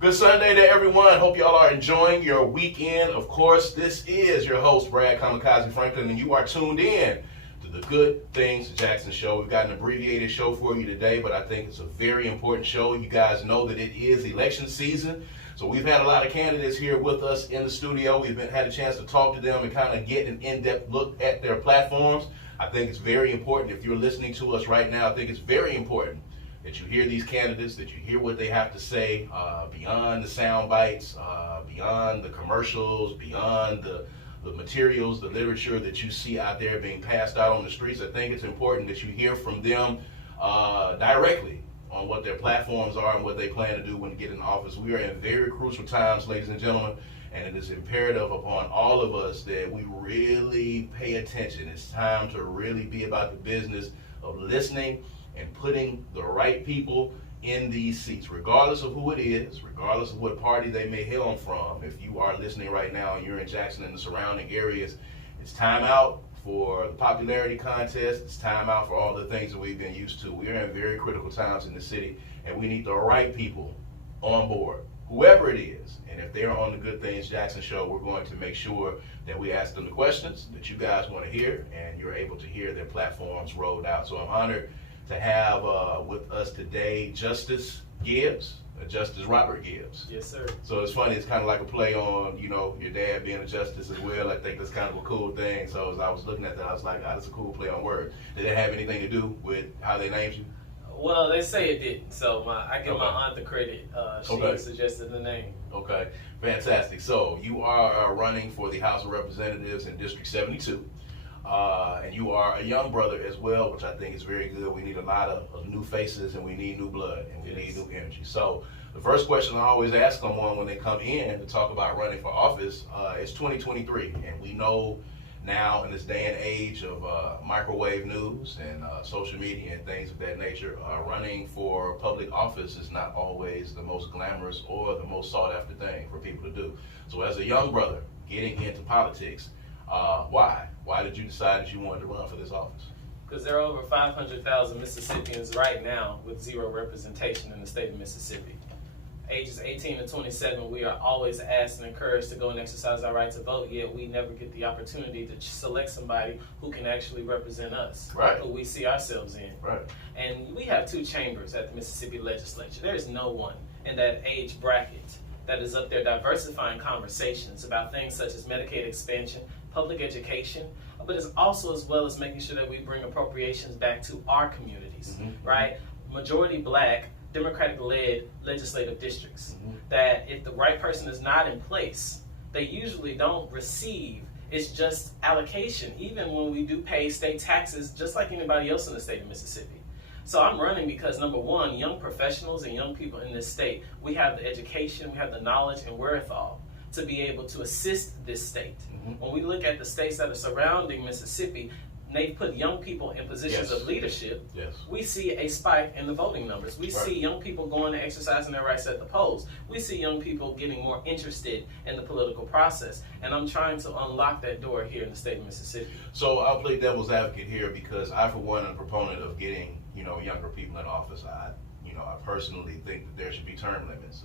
Good Sunday to everyone. Hope y'all are enjoying your weekend. Of course, this is your host, Brad Kamikaze Franklin, and you are tuned in to the Good Things Jackson Show. We've got an abbreviated show for you today, but I think it's a very important show. You guys know that it is election season, so we've had a lot of candidates here with us in the studio. We've had a chance to talk to them and kind of get an in-depth look at their platforms. I think it's very important. If you're listening to us right now, I think it's very important that you hear these candidates, that you hear what they have to say beyond the sound bites, beyond the commercials, beyond the materials, the literature that you see out there being passed out on the streets. I think it's important that you hear from them directly on what their platforms are and what they plan to do when they get in office. We are in very crucial times, ladies and gentlemen, and it is imperative upon all of us that we really pay attention. It's time to really be about the business of listening and putting the right people in these seats, regardless of who it is, regardless of what party they may hail from. If you are listening right now and you're in Jackson and the surrounding areas, it's time out for the popularity contest. It's time out for all the things that we've been used to. We are in very critical times in the city, and we need the right people on board, whoever it is. And if they're on the Good Things Jackson Show, we're going to make sure that we ask them the questions that you guys want to hear, and you're able to hear their platforms rolled out. So I'm honored to have with us today Justis Gibbs, Justice Robert Gibbs. Yes, sir. So it's funny, it's kind of like a play on, you know, your dad being a justice as well. I think that's kind of a cool thing. So as I was looking at that, I was like, oh, that's a cool play on words. Did it have anything to do with how they named you? Well, they say it didn't. So I give my aunt the credit. She suggested the name. Okay, fantastic. So you are running for the House of Representatives in District 72. And you are a young brother as well, which I think is very good. We need a lot of new faces, and we need new blood, and we need new energy. So the first question I always ask someone when they come in to talk about running for office is 2023. And we know now in this day and age of microwave news and social media and things of that nature, running for public office is not always the most glamorous or the most sought after thing for people to do. So as a young brother getting into politics, why? Why did you decide that you wanted to run for this office? Because there are over 500,000 Mississippians right now with zero representation in the state of Mississippi. Ages 18 to 27, we are always asked and encouraged to go and exercise our right to vote, yet we never get the opportunity to select somebody who can actually represent us, right, who we see ourselves in. Right. And we have two chambers at the Mississippi legislature. There is no one in that age bracket that is up there diversifying conversations about things such as Medicaid expansion, public education, but it's also as well as making sure that we bring appropriations back to our communities, right? Majority black, Democratic-led legislative districts, that if the right person is not in place, they usually don't receive. It's just allocation, even when we do pay state taxes, just like anybody else in the state of Mississippi. So I'm running because, number one, young professionals and young people in this state, we have the education, we have the knowledge and wherewithal to be able to assist this state. When we look at the states that are surrounding Mississippi, they've put young people in positions of leadership. We see a spike in the voting numbers. We see young people going and exercising their rights at the polls. We see young people getting more interested in the political process. And I'm trying to unlock that door here in the state of Mississippi. So I'll play devil's advocate here because I, for one, am a proponent of getting, younger people in office. I personally think that there should be term limits.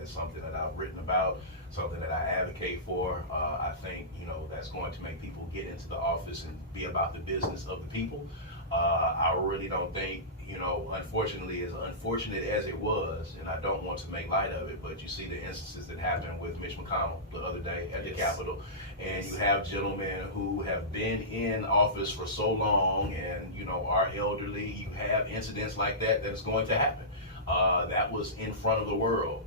It's something that I've written about, something that I advocate for. I think, that's going to make people get into the office and be about the business of the people. I really don't think, unfortunately, as unfortunate as it was, and I don't want to make light of it, but you see the instances that happened with Mitch McConnell the other day at the Capitol, and you have gentlemen who have been in office for so long and, are elderly. You have incidents like that is going to happen. That was in front of the world.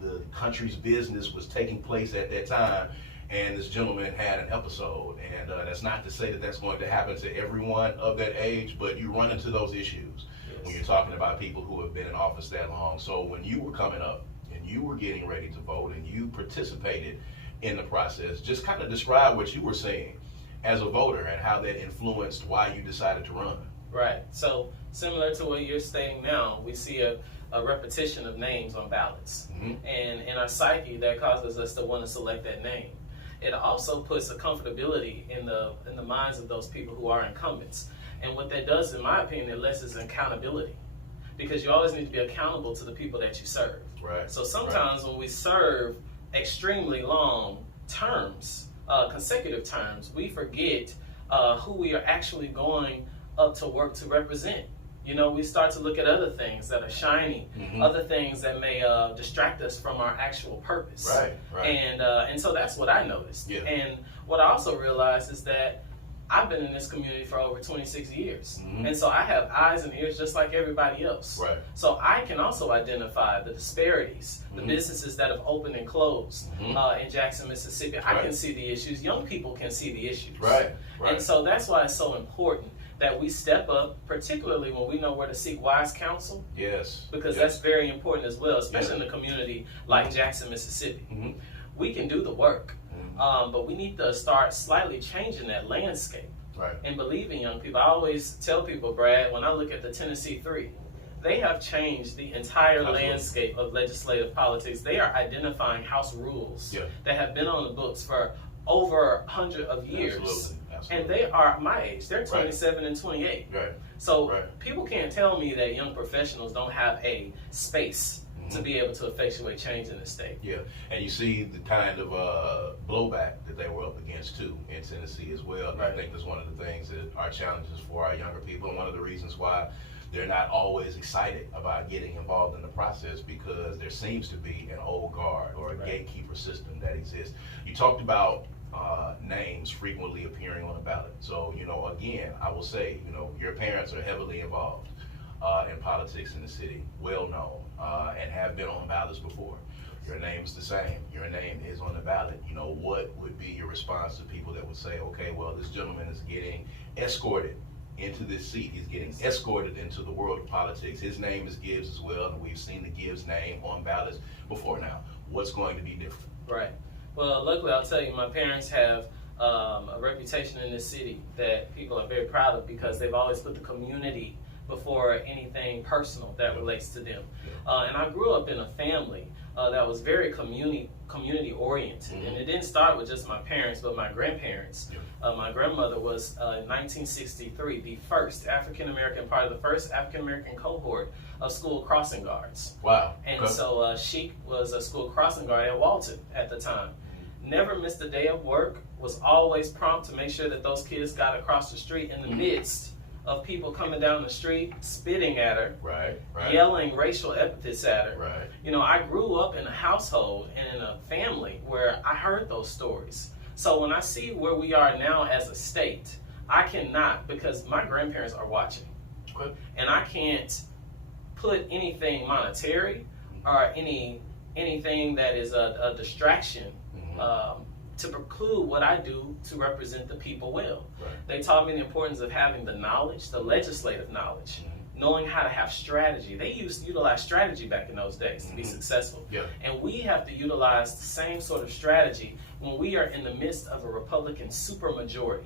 The country's business was taking place at that time, and this gentleman had an episode. And that's not to say that that's going to happen to everyone of that age, but you run into those issues when you're talking about people who have been in office that long. So when you were coming up and you were getting ready to vote and you participated in the process, just kind of describe what you were seeing as a voter and how that influenced why you decided to run. Right. So similar to what you're saying now, we see a repetition of names on ballots. And in our psyche, that causes us to want to select that name. It also puts a comfortability in the minds of those people who are incumbents. And what that does, in my opinion, it lessens accountability. because you always need to be accountable to the people that you serve. Right. So sometimes when we serve extremely long terms, consecutive terms, we forget who we are actually going up to work to represent. You know, we start to look at other things that are shiny, other things that may distract us from our actual purpose. Right. And so that's what I noticed. Yeah. And what I also realized is that I've been in this community for over 26 years. And so I have eyes and ears just like everybody else. Right. So I can also identify the disparities, the businesses that have opened and closed in Jackson, Mississippi. I can see the issues. Young people can see the issues. Right. And so that's why it's so important that we step up, particularly when we know where to seek wise counsel. Yes. Because that's very important as well, especially in a community like Jackson, Mississippi. We can do the work, but we need to start slightly changing that landscape. Right. And believe in young people. I always tell people, Brad, when I look at the Tennessee 3, they have changed the entire landscape of legislative politics. They are identifying house rules that have been on the books for over 100 of years. Absolutely. And they are my age. They're 27 and 28. Right. So people can't tell me that young professionals don't have a space to be able to effectuate change in the state. Yeah, and you see the kind of blowback that they were up against too in Tennessee as well. And I think that's one of the things that are challenges for our younger people, and one of the reasons why they're not always excited about getting involved in the process, because there seems to be an old guard or a gatekeeper system that exists. You talked about names frequently appearing on the ballot. So, you know, again, I will say, you know, your parents are heavily involved in politics in the city, well known, and have been on ballots before. Your name's the same. Your name is on the ballot. You know, what would be your response to people that would say, okay, well, this gentleman is getting escorted into this seat. He's getting escorted into the world of politics. His name is Gibbs as well, and we've seen the Gibbs name on ballots before now. What's going to be different? Right. Well, luckily, I'll tell you, my parents have a reputation in this city that people are very proud of, because they've always put the community before anything personal that relates to them. And I grew up in a family that was very community oriented. And it didn't start with just my parents, but my grandparents. My grandmother was in 1963 the first African-American, part of the first African-American cohort of school crossing guards. Wow. And so she was a school crossing guard at Walton at the time. Never missed a day of work, was always prompt to make sure that those kids got across the street in the midst of people coming down the street, spitting at her, yelling racial epithets at her. You know, I grew up in a household and in a family where I heard those stories. So when I see where we are now as a state, I cannot, because my grandparents are watching. And I can't put anything monetary or anything that is a distraction to preclude what I do to represent the people well. They taught me the importance of having the knowledge, the legislative knowledge, knowing how to have strategy. They used to utilize strategy back in those days to be successful. And we have to utilize the same sort of strategy when we are in the midst of a Republican supermajority.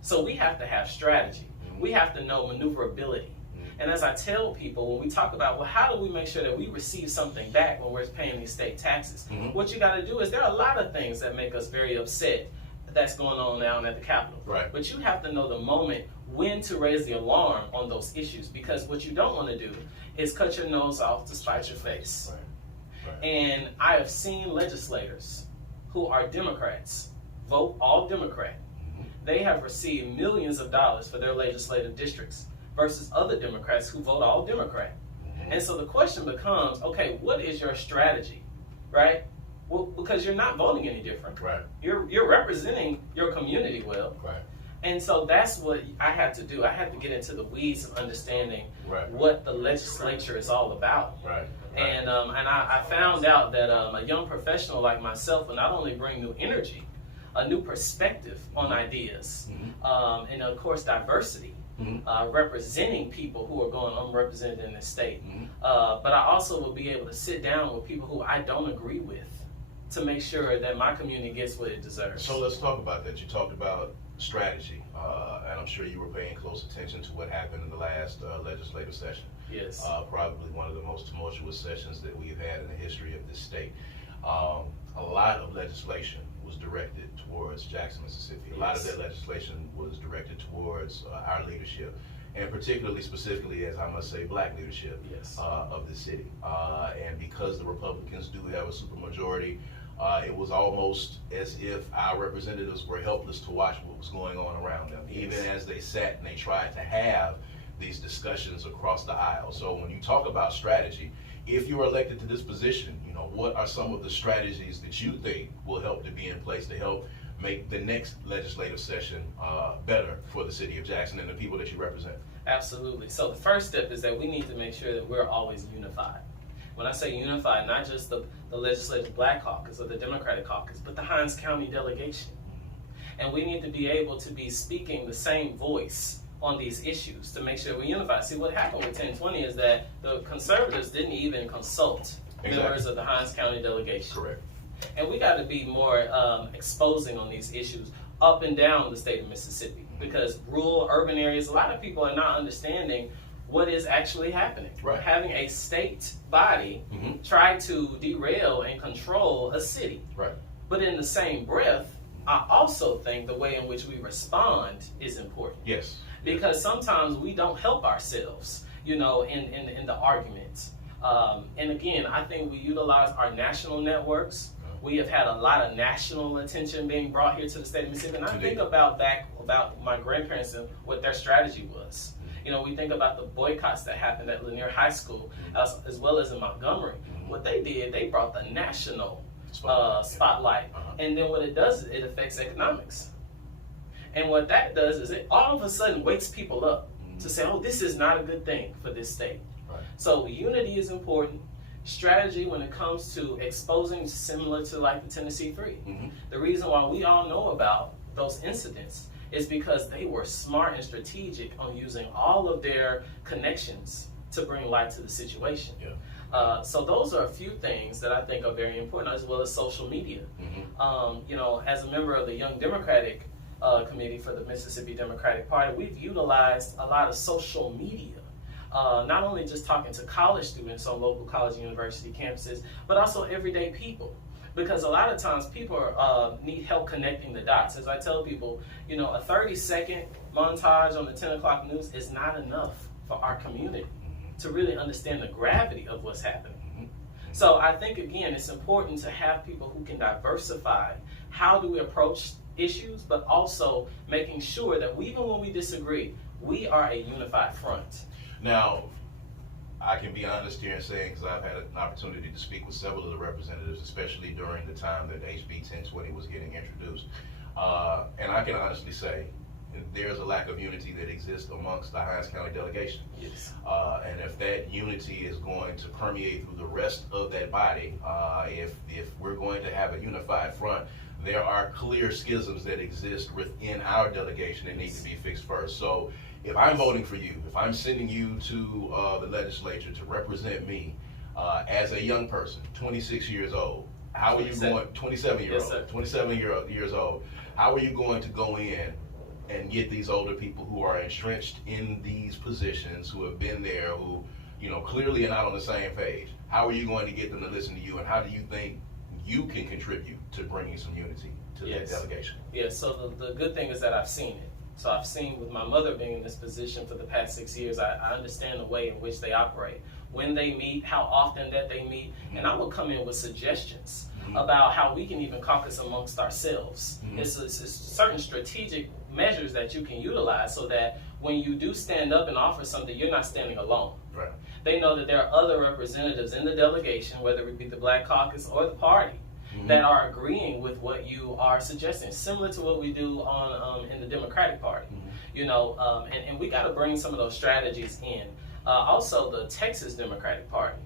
So we have to have strategy. We have to know maneuverability. And as I tell people, when we talk about, well, how do we make sure that we receive something back when we're paying these state taxes? What you got to do is, there are a lot of things that make us very upset that's going on now at the Capitol. But you have to know the moment when to raise the alarm on those issues, because what you don't want to do is cut your nose off to spite your face. And I have seen legislators who are Democrats vote all Democrat. They have received millions of dollars for their legislative districts, versus other Democrats who vote all Democrat. And so the question becomes, okay, what is your strategy, right? Well, because you're not voting any different. You're representing your community well. And so that's what I had to do. I had to get into the weeds of understanding what the legislature is all about. And I found out that a young professional like myself will not only bring new energy, a new perspective on ideas, and of course diversity, representing people who are going unrepresented in the state. But I also will be able to sit down with people who I don't agree with to make sure that my community gets what it deserves. So let's talk about that. You talked about strategy, and I'm sure you were paying close attention to what happened in the last legislative session. Probably one of the most tumultuous sessions that we've had in the history of this state. A lot of legislation was directed towards Jackson, Mississippi. A lot of that legislation was directed towards our leadership and particularly, specifically, as I must say, black leadership of the city. And because the Republicans do have a supermajority, it was almost as if our representatives were helpless to watch what was going on around them, even as they sat and they tried to have these discussions across the aisle. So when you talk about strategy, if you're elected to this position, you know, what are some of the strategies that you think will help to be in place to help make the next legislative session better for the city of Jackson and the people that you represent? Absolutely. So the first step is that we need to make sure that we're always unified. When I say unified, not just the Legislative Black Caucus or the Democratic Caucus, but the Hinds County delegation. And we need to be able to be speaking the same voice on these issues to make sure we're unified. See, what happened with 1020 is that the conservatives didn't even consult members of the Hinds County delegation. Correct. And we got to be more exposing on these issues up and down the state of Mississippi, because rural, urban areas, a lot of people are not understanding what is actually happening. Right. Having a state body try to derail and control a city. Right. But in the same breath, I also think the way in which we respond is important. Yes. Because sometimes we don't help ourselves, you know, in the arguments. And again, I think we utilize our national networks. We have had a lot of national attention being brought here to the state of Mississippi. And I think about my grandparents and what their strategy was. You know, we think about the boycotts that happened at Lanier High School, as well as in Montgomery. What they did, they brought the national spotlight. And then what it does is it affects economics. And what that does is it all of a sudden wakes people up to say, oh, this is not a good thing for this state. Right. So unity is important. Strategy when it comes to exposing, similar to like the Tennessee Three. The reason why we all know about those incidents is because they were smart and strategic on using all of their connections to bring light to the situation. Yeah. So those are a few things that I think are very important, as well as social media. You know, as a member of the Young Democratic Committee for the Mississippi Democratic Party, we've utilized a lot of social media. Not only just talking to college students on local college and university campuses, but also everyday people. Because a lot of times people need help connecting the dots. As I tell people, you know, a 30-second montage on the 10 o'clock news is not enough for our community to really understand the gravity of what's happening. So I think, again, it's important to have people who can diversify how do we approach issues, but also making sure that even when we disagree, we are a unified front. Now, I can be honest here and saying, because I've had an opportunity to speak with several of the representatives, especially during the time that HB 1020 was getting introduced. And I can honestly say there's a lack of unity that exists amongst the Hinds County delegation. Yes. And if that unity is going to permeate through the rest of that body, if we're going to have a unified front, there are clear schisms that exist within our delegation that need to be fixed first. So if I'm voting for you, if I'm sending you to the legislature to represent me as a young person, 26 years old, how are you going, 27 years old, 27 years old, how are you going to go in and get these older people who are entrenched in these positions, who have been there, who, you know, clearly are not on the same page? How are you going to get them to listen to you, and how do you think you can contribute to bringing some unity to that delegation? Yeah, so the good thing is that I've seen it. So I've seen, with my mother being in this position for the past 6 years, I understand the way in which they operate, when they meet, how often that they meet, and I will come in with suggestions about how we can even caucus amongst ourselves. It's certain strategic measures that you can utilize so that when you do stand up and offer something, you're not standing alone. Right. They know that there are other representatives in the delegation, whether it be the Black Caucus or the party, that are agreeing with what you are suggesting, similar to what we do on in the Democratic Party. You know, and we got to bring some of those strategies in. Also, the Texas Democratic Party,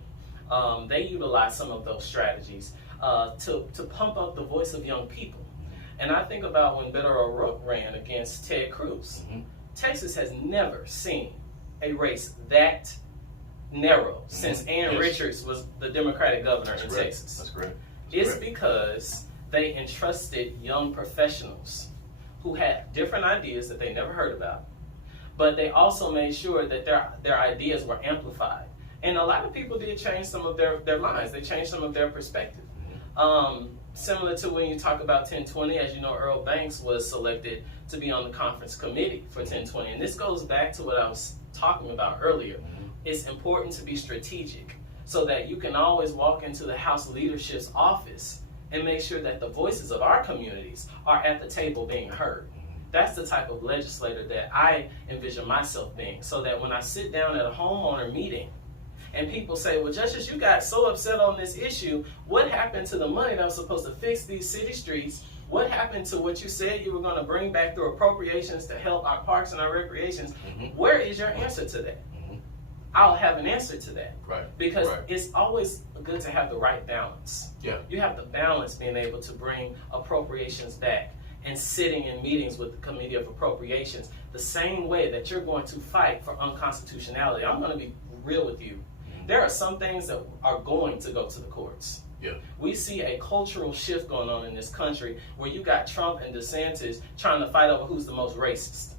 they utilize some of those strategies to pump up the voice of young people. And I think about when Beto O'Rourke ran against Ted Cruz. Texas has never seen a race that narrow since Ann Richards was the Democratic governor in Texas. That's great. It's because they entrusted young professionals who had different ideas that they never heard about, but they also made sure that their ideas were amplified. And a lot of people did change some of their minds. They changed some of their perspective. Similar to when you talk about 1020, as you know, Earl Banks was selected to be on the conference committee for 1020. And this goes back to what I was talking about earlier. It's important to be strategic so that you can always walk into the House leadership's office and make sure that the voices of our communities are at the table being heard. That's the type of legislator that I envision myself being, so that when I sit down at a homeowner meeting and people say, well, Justice, you got so upset on this issue. What happened to the money that was supposed to fix these city streets? What happened to what you said you were going to bring back through appropriations to help our parks and our recreations? Where is your answer to that? I'll have an answer to that. Right. Because it's always good to have the right balance. Yeah. You have the balance being able to bring appropriations back and sitting in meetings with the Committee of Appropriations the same way that you're going to fight for unconstitutionality. I'm going to be real with you. There are some things that are going to go to the courts. Yeah. We see a cultural shift going on in this country where you got Trump and DeSantis trying to fight over who's the most racist.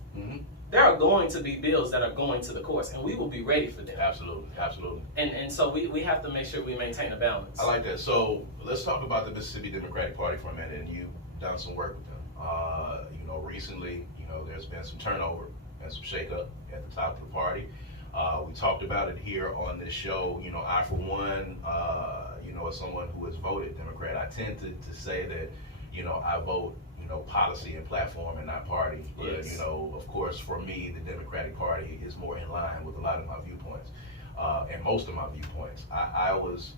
There are going to be bills that are going to the courts, and we will be ready for them. Absolutely, absolutely. And so we have to make sure we maintain a balance. I like that. So let's talk about the Mississippi Democratic Party for a minute, and you've done some work with them. Recently, there's been some turnover and some shakeup at the top of the party. We talked about it here on this show. I, for one, as someone who has voted Democrat, I tend to say that, I vote, policy and platform and not party. But, Yes. of course, for me, the Democratic Party is more in line with a lot of my viewpoints and most of my viewpoints. I was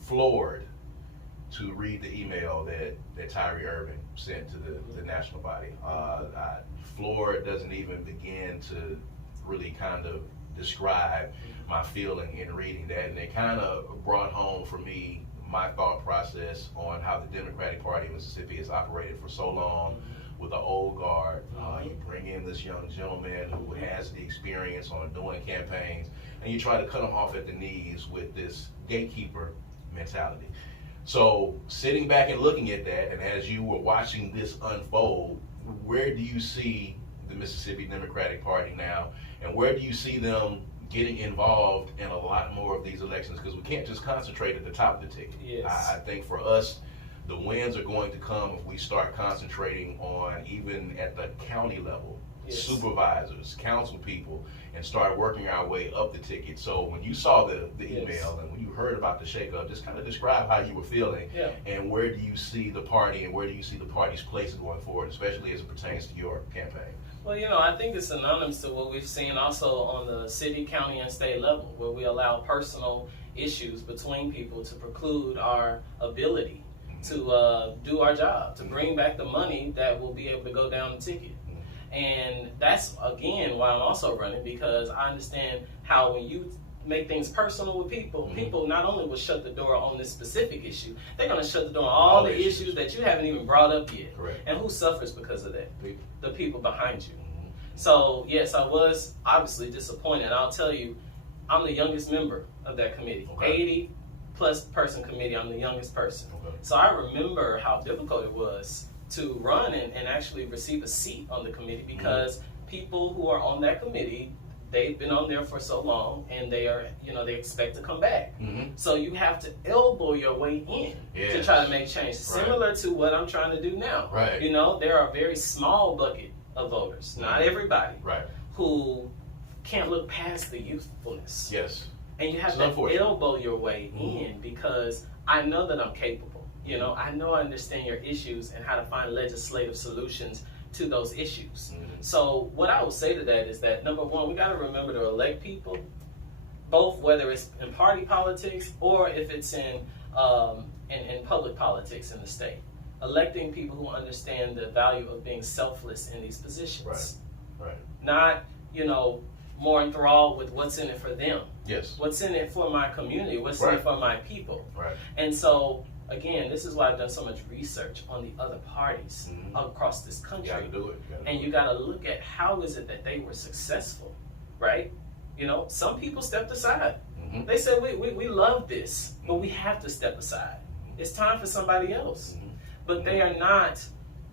floored to read the email that Tyree Irving sent to the national body. Floored doesn't even begin to really kind of describe my feeling in reading that, and it kind of brought home for me my thought process on how the Democratic Party in Mississippi has operated for so long with the old guard. You bring in this young gentleman who has the experience on doing campaigns, and you try to cut him off at the knees with this gatekeeper mentality. So sitting back and looking at that, and as you were watching this unfold, where do you see the Mississippi Democratic Party now, and where do you see them getting involved in a lot more of these elections? Because we can't just concentrate at the top of the ticket. Yes. I think for us, the wins are going to come if we start concentrating on, even at the county level, Yes. supervisors, council people, and start working our way up the ticket. So when you saw the Yes. email and when you heard about the shakeup, just kind of describe how you were feeling, Yeah. and where do you see the party and where do you see the party's place going forward, especially as it pertains to your campaign? Well, I think it's synonymous to what we've seen also on the city, county, and state level, where we allow personal issues between people to preclude our ability to do our job, to bring back the money that will be able to go down the ticket. And that's, again, why I'm also running, because I understand how when you make things personal with people, people not only will shut the door on this specific issue, they're going to shut the door on all the issues that you haven't even brought up yet. Correct. And who suffers because of that? People. The people behind you. So, yes, I was obviously disappointed. I'll tell you, I'm the youngest member of that committee. Okay. 80-plus person committee, I'm the youngest person. Okay. So I remember how difficult it was to run and actually receive a seat on the committee, because people who are on that committee, they've been on there for so long, and they are, they expect to come back. So you have to elbow your way in to try to make change, similar to what I'm trying to do now. Right. There are a very small bucket of voters, not everybody, Right. who can't look past the youthfulness. Yes. And you have to elbow your way in, because I know that I'm capable. I know I understand your issues and how to find legislative solutions to those issues. So what I would say to that is that, number one, we got to remember to elect people, both whether it's in party politics or if it's in public politics in the state. Electing people who understand the value of being selfless in these positions. Right. Not, more enthralled with what's in it for them. Yes. What's in it for my community? What's in it for my people? Right. And so, again, this is why I've done so much research on the other parties across this country. You gotta do it. And you gotta look at how is it that they were successful, right? Some people stepped aside. They said, we love this, but we have to step aside. It's time for somebody else. But they are not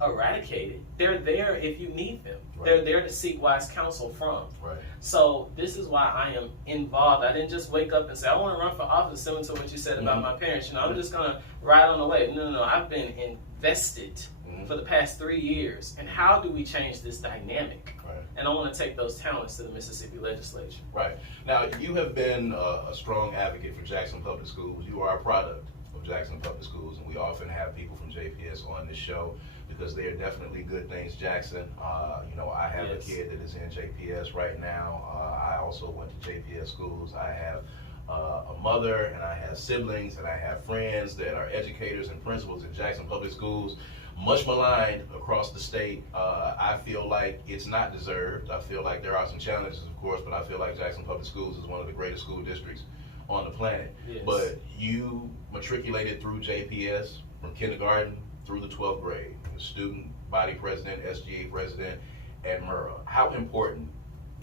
eradicated. They're there if you need them. Right. They're there to seek wise counsel from. Right. So this is why I am involved. I didn't just wake up and say, I want to run for office, similar to what you said about my parents. I'm just going to ride on the wave. No. I've been invested for the past 3 years. And how do we change this dynamic? Right. And I want to take those talents to the Mississippi legislature. Right. Now, you have been a strong advocate for Jackson Public Schools. You are a product of Jackson Public Schools, and we often have people from JPS on this show because they are definitely good things. Jackson, I have a kid that is in JPS right now. I also went to JPS schools. I have a mother, and I have siblings, and I have friends that are educators and principals at Jackson Public Schools. Much maligned across the state. I feel like it's not deserved. I feel like there are some challenges, of course, but I feel like Jackson Public Schools is one of the greatest school districts on the planet. Yes. But you matriculated through JPS from kindergarten through the 12th grade. Student body president, SGA president at Murrah. How important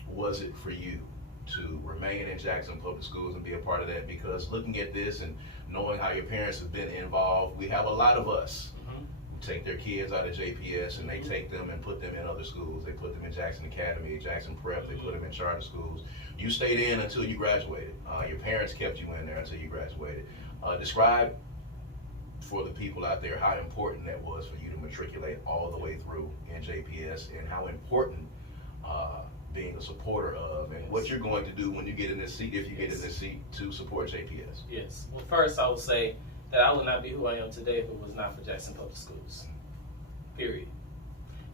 was it for you to remain in Jackson Public Schools and be a part of that? Because looking at this and knowing how your parents have been involved, we have a lot of us who take their kids out of JPS and they take them and put them in other schools. They put them in Jackson Academy, Jackson Prep, they put them in charter schools. You stayed in until you graduated. Your parents kept you in there until you graduated. Describe for the people out there how important that was for you to matriculate all the way through in JPS, and how important being a supporter of, and what you're going to do when you get in this seat, if you get in this seat, to support JPS. Yes. Well, first I will say that I would not be who I am today if it was not for Jackson Public Schools. Period.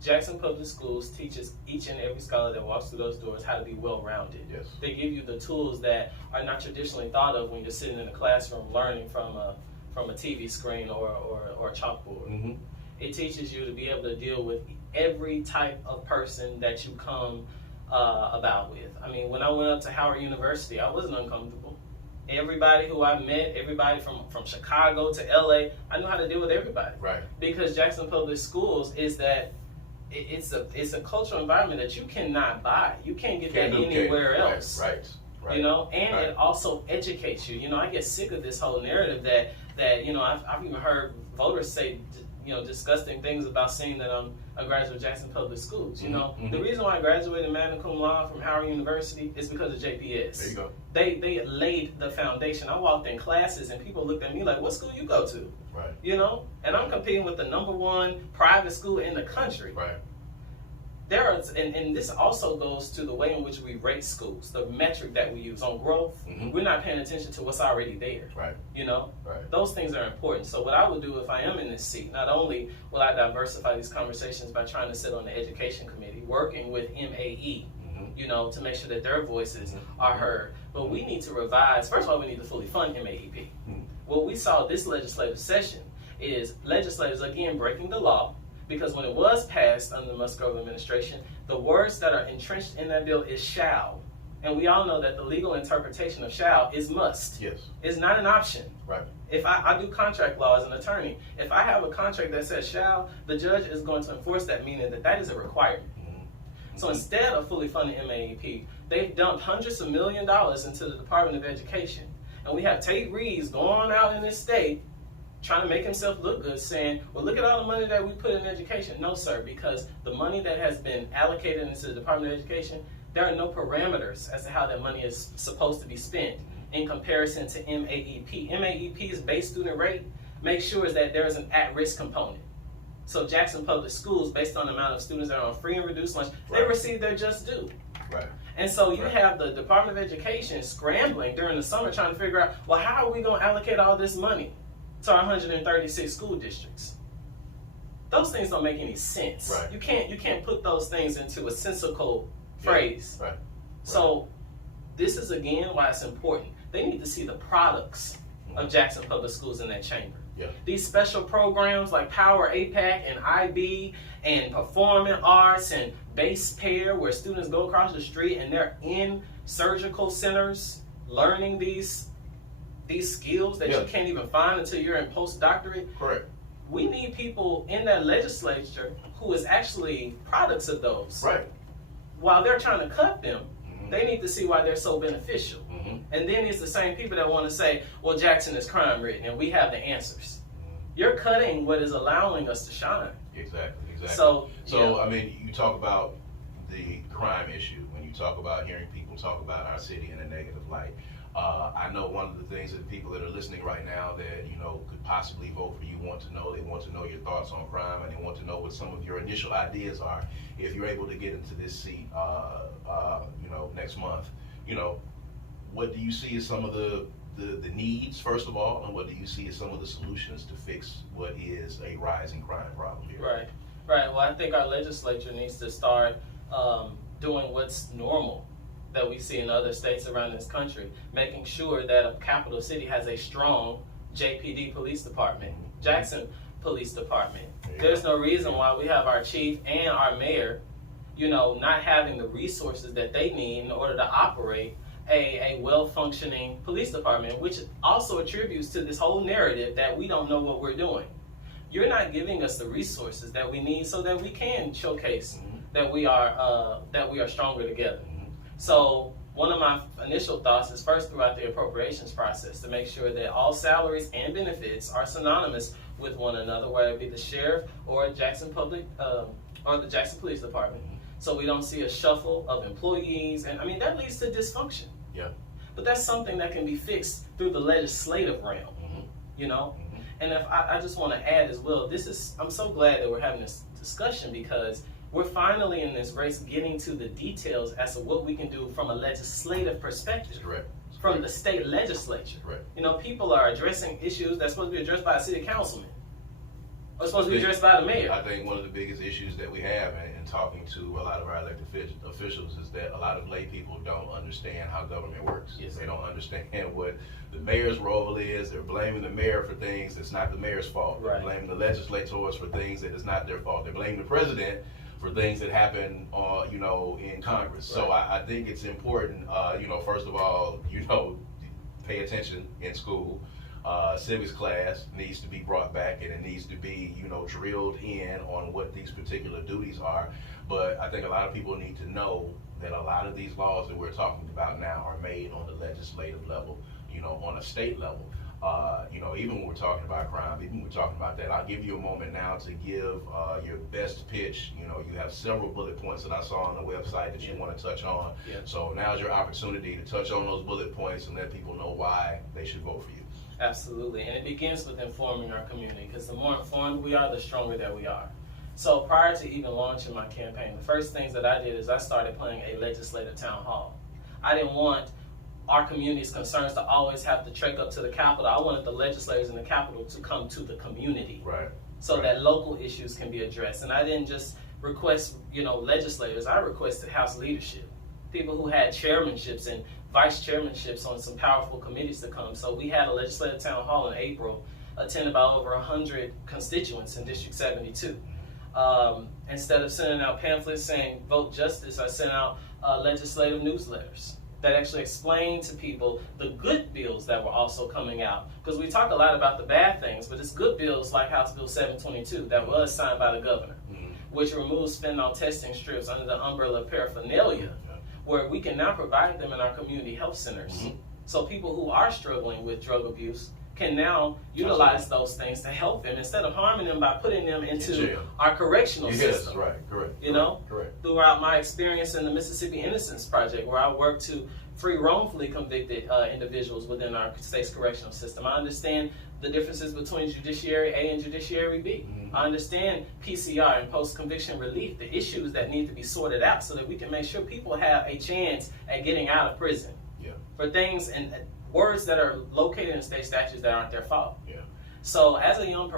Jackson Public Schools teaches each and every scholar that walks through those doors how to be well-rounded. Yes. They give you the tools that are not traditionally thought of when you're sitting in a classroom learning from a TV screen or a chalkboard. It teaches you to be able to deal with every type of person that you come about with. I mean, when I went up to Howard University, I wasn't uncomfortable. Everybody who I met, everybody from Chicago to LA, I knew how to deal with everybody. Right. Because Jackson Public Schools is that it's a cultural environment that you cannot buy. You can't get that anywhere else. Right. And it also educates you. I get sick of this whole narrative that I've even heard voters say disgusting things about saying that I'm a graduate of Jackson Public Schools. The reason why I graduated magna cum laude from Howard University is because of JPS. There you go. They laid the foundation. I walked in classes and people looked at me like, what school you go to? Right. And I'm competing with the #1 private school in the country. Right. And this also goes to the way in which we rate schools, the metric that we use on growth. We're not paying attention to what's already there. Right. Right. Those things are important. So what I will do if I am in this seat, not only will I diversify these conversations by trying to sit on the education committee, working with MAE, to make sure that their voices are heard. But we need to revise. First of all, we need to fully fund MAEP. What we saw this legislative session is legislators again breaking the law. Because when it was passed under the Musgrove administration, the words that are entrenched in that bill is shall. And we all know that the legal interpretation of shall is must. Yes. It's not an option. Right. If I do contract law as an attorney, if I have a contract that says shall, the judge is going to enforce that, meaning that is a requirement. So instead of fully funding MAEP, they've dumped hundreds of millions of dollars into the Department of Education. And we have Tate Reeves going out in this state trying to make himself look good, saying, well, look at all the money that we put in education. No, sir, because the money that has been allocated into the Department of Education, there are no parameters as to how that money is supposed to be spent in comparison to MAEP. MAEP's base student rate makes sure that there is an at-risk component. So Jackson Public Schools, based on the amount of students that are on free and reduced lunch, they receive their just due. Right. And so you have the Department of Education scrambling during the summer trying to figure out, well, how are we going to allocate all this money to our 136 school districts? Those things don't make any sense. Right. You can't put those things into a sensical phrase. Right. So this is again why it's important. They need to see the products of Jackson Public Schools in that chamber. Yeah. These special programs like Power APAC and IB and Performing Arts and Base Pair, where students go across the street and they're in surgical centers learning these skills that you can't even find until you're in postdoctorate. Correct. We need people in that legislature who is actually products of those. Right. While they're trying to cut them, they need to see why they're so beneficial. And then it's the same people that want to say, well, Jackson is crime ridden and we have the answers. you're cutting what is allowing us to shine. Exactly. So I mean, you talk about the crime issue when you talk about hearing people talk about our city in a negative light. I know one of the things that people that are listening right now that could possibly vote for you want to know. They want to know your thoughts on crime, and they want to know what some of your initial ideas are. If you're able to get into this seat, next month, what do you see as some of the needs, first of all, and what do you see as some of the solutions to fix what is a rising crime problem here? Right. Well, I think our legislature needs to start doing what's normal that we see in other states around this country, making sure that a capital city has a strong JPD police department, Jackson Police Department. There's no reason why we have our chief and our mayor, not having the resources that they need in order to operate a well-functioning police department, which also attributes to this whole narrative that we don't know what we're doing. You're not giving us the resources that we need so that we can showcase that we are stronger together. So one of my initial thoughts is first throughout the appropriations process to make sure that all salaries and benefits are synonymous with one another, whether it be the sheriff or Jackson or the Jackson Police Department. So we don't see a shuffle of employees, and I mean that leads to dysfunction. Yeah. But that's something that can be fixed through the legislative realm, And if I just want to add as well, I'm so glad that we're having this discussion because we're finally in this race getting to the details as to what we can do from a legislative perspective. That's correct. From the state legislature. Right. People are addressing issues that's supposed to be addressed by a city councilman. Or supposed to be addressed by the mayor. I think one of the biggest issues that we have in talking to a lot of our elected officials is that a lot of lay people don't understand how government works. Yes. They don't understand what the mayor's role is. They're blaming the mayor for things that's not the mayor's fault. Right. They're blaming the legislators for things that is not their fault. They're blaming the president for things that happen, in Congress. Right. So I think it's important, first of all, pay attention in school. Civics class needs to be brought back, and it needs to be, drilled in on what these particular duties are. But I think a lot of people need to know that a lot of these laws that we're talking about now are made on the legislative level, on a state level. Even when we're talking about crime, even when we're talking about that, I'll give you a moment now to give your best pitch. You have several bullet points that I saw on the website that you want to touch on. Yeah. So now's your opportunity to touch on those bullet points and let people know why they should vote for you. Absolutely, and it begins with informing our community because the more informed we are, the stronger that we are. So prior to even launching my campaign, the first things that I did is I started playing a legislative town hall. I didn't want our community's concerns to always have to trek up to the Capitol. I wanted the legislators in the Capitol to come to the community. Right. So that local issues can be addressed. And I didn't just request, legislators, I requested House leadership. People who had chairmanships and vice chairmanships on some powerful committees to come. So we had a legislative town hall in April, attended by over 100 constituents in District 72. Instead of sending out pamphlets saying vote justice, I sent out legislative newsletters that actually explained to people the good bills that were also coming out. Because we talk a lot about the bad things, but it's good bills like House Bill 722 that was signed by the governor, which removes fentanyl testing strips under the umbrella of paraphernalia, where we can now provide them in our community health centers. So people who are struggling with drug abuse can now utilize those things to help them instead of harming them by putting them into our correctional system. Right, correct. Correct. Throughout my experience in the Mississippi Innocence Project, where I work to free wrongfully convicted individuals within our state's correctional system, I understand the differences between Judiciary A and Judiciary B. I understand PCR and post-conviction relief, the issues that need to be sorted out so that we can make sure people have a chance at getting out of prison for things and words that are located in state statutes that aren't their fault. So as a young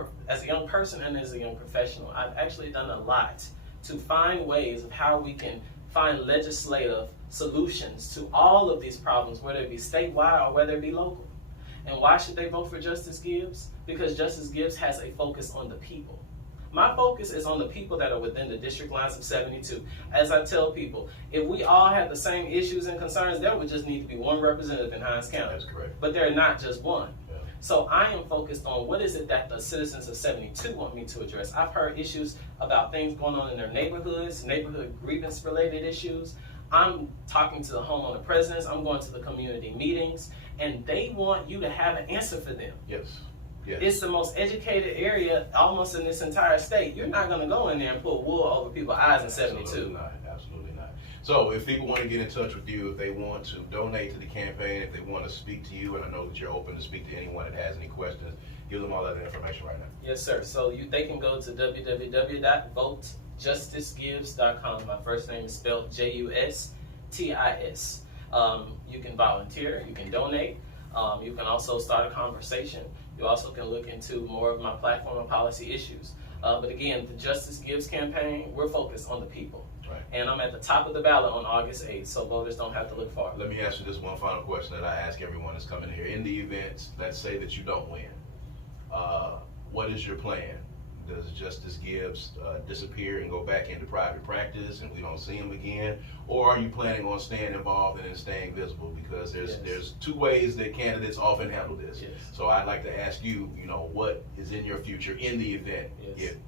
person and as a young professional, I've actually done a lot to find ways of how we can find legislative solutions to all of these problems, whether it be statewide or whether it be local. And why should they vote for Justice Gibbs? Because Justice Gibbs has a focus on the people. My focus is on the people that are within the district lines of 72. As I tell people, if we all had the same issues and concerns, there would just need to be one representative in Hinds County. That's correct. But there are not just one. So I am focused on what is it that the citizens of 72 want me to address. I've heard issues about things going on in their neighborhoods, neighborhood grievance related issues. I'm talking to the homeowner presidents, I'm going to the community meetings, and they want you to have an answer for them. Yes. It's the most educated area almost in this entire state. You're not going to go in there and put wool over people's eyes in 72. Absolutely not. Absolutely not. So if people want to get in touch with you, if they want to donate to the campaign, if they want to speak to you, and I know that you're open to speak to anyone that has any questions, give them all that information right now. Yes, sir. So they can go to www.votejustisgibbs.com. My first name is spelled Justis. You can volunteer. You can donate. You can also start a conversation. You also can look into more of my platform and policy issues. But again, the Justice Gibbs campaign, we're focused on the people. Right. And I'm at the top of the ballot on August 8th, so voters don't have to look far. Let me ask you this one final question that I ask everyone that's coming here. In the event, let's say that you don't win, what is your plan? Does Justice Gibbs disappear and go back into private practice and we don't see him again? Or are you planning on staying involved and staying visible? Because there's two ways that candidates often handle this. Yes. So I'd like to ask you, what is in your future in the event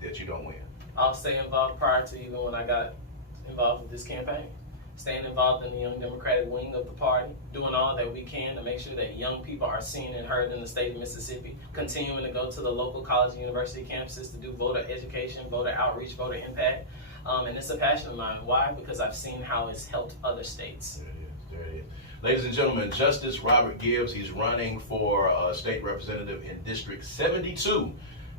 that you don't win? I'll stay involved prior to even when I got involved with this campaign. Staying involved in the Young Democratic wing of the party, doing all that we can to make sure that young people are seen and heard in the state of Mississippi, continuing to go to the local college and university campuses to do voter education, voter outreach, voter impact. And it's a passion of mine. Why? Because I've seen how it's helped other states. There it is. Ladies and gentlemen, Justice Robert Gibbs, he's running for state representative in District 72.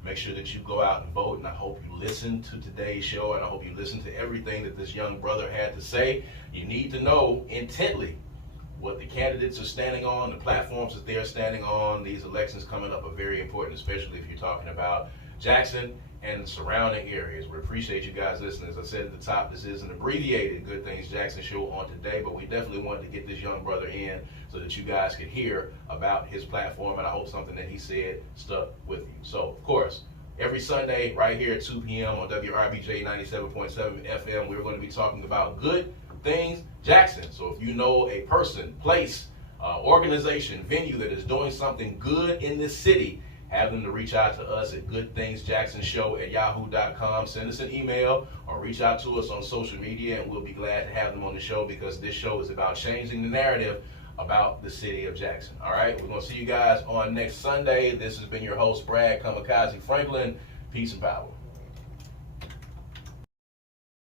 Make sure that you go out and vote, and I hope you listen to today's show, and I hope you listen to everything that this young brother had to say. You need to know intently what the candidates are standing on, the platforms that they're standing on. These elections coming up are very important, especially if you're talking about Jackson and the surrounding areas. We appreciate you guys listening. As I said at the top, this is an abbreviated Good Things Jackson show on today, but we definitely wanted to get this young brother in so that you guys could hear about his platform, and I hope something that he said stuck with you. So, of course, every Sunday right here at 2 p.m. on WRBJ 97.7 FM, we're going to be talking about Good Things Jackson. So if you know a person, place, organization, venue that is doing something good in this city, have them to reach out to us at goodthingsjacksonshow@yahoo.com. Send us an email or reach out to us on social media, and we'll be glad to have them on the show, because this show is about changing the narrative about the city of Jackson. All right, we're going to see you guys on next Sunday. This has been your host, Brad Kamikaze Franklin. Peace and power.